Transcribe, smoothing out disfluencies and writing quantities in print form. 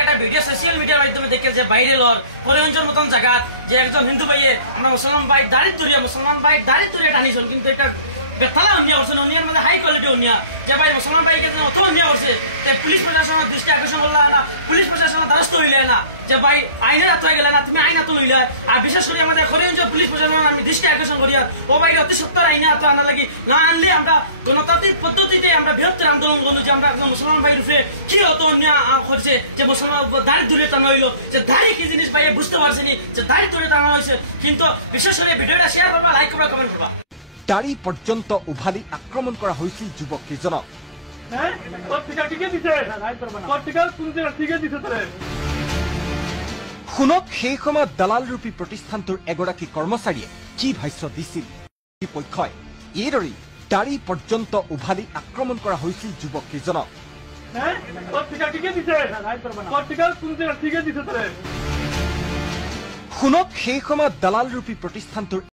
একটা video social মিডিয়ার মাধ্যমে দেখে যে ভাইরাল হরিগঞ্জের মতন জায়গা যে একজন হিন্দু ভাইয়ে আমরা মুসলমান ভাই দাঁড়িয়ে তুলিয়া টানিয়েছেন কিন্তু এটা বেতালা অন্যায় করছেন অন্যায়ের মধ্যে হাই কোয়ালিটি অন্যায় যে ভাই মুসলমান ভাইকে অত অন্যায় করছে পুলিশ প্রশাসনের দৃষ্টি আকর্ষণ করলে না পুলিশ প্রশাসনের দ্বারস্থ হইলে না যে ভাই আইনের হাত হয়ে গেলে না তুমি আইন হাত লইলে আর বিশেষ করে আমাদের হরিগঞ্জ পুলিশ প্রশাসন আমি দৃষ্টি আকর্ষণ করিয়া ও ভাই অতি সত্তর আইনে হাত আনা লাগি না আনলে আমরা গণতান্ত্রিক পদ্ধতিতে আমরা বৃহত্তর আন্দোলন করলো যে আমরা একজন মুসলমান ভাই রূপে কি অত অন্যায় করছে যে মুসলমান দাঁড়িয়ে দূরে টানা হইলো যে দাঁড়িয়ে কি জিনিস ভাই বুঝতে পারছেনি যে দাঁড়িয়ে দূরে টানা হয়েছে কিন্তু বিশেষ করে ভিডিওটা শেয়ার করবা লাইক করবা কমেন্ট করবা দাড়ি পর্যন্ত উভালি আক্রমণ করা হয়েছিল যুৱক কেইজনক শুনক সেই সময়ত দালালৰূপী প্ৰতিষ্ঠানটোৰ এগৰাকী কৰ্মচাৰীয়ে কি ভাষ্য দিছিল পক্ষই এইদৰেই দাড়ি পৰ্যন্ত উভালি আক্ৰমণ কৰা হৈছিল যুৱক কেইজনক শুনক সেই সময়ত দালালৰূপী প্ৰতিষ্ঠানটোৰ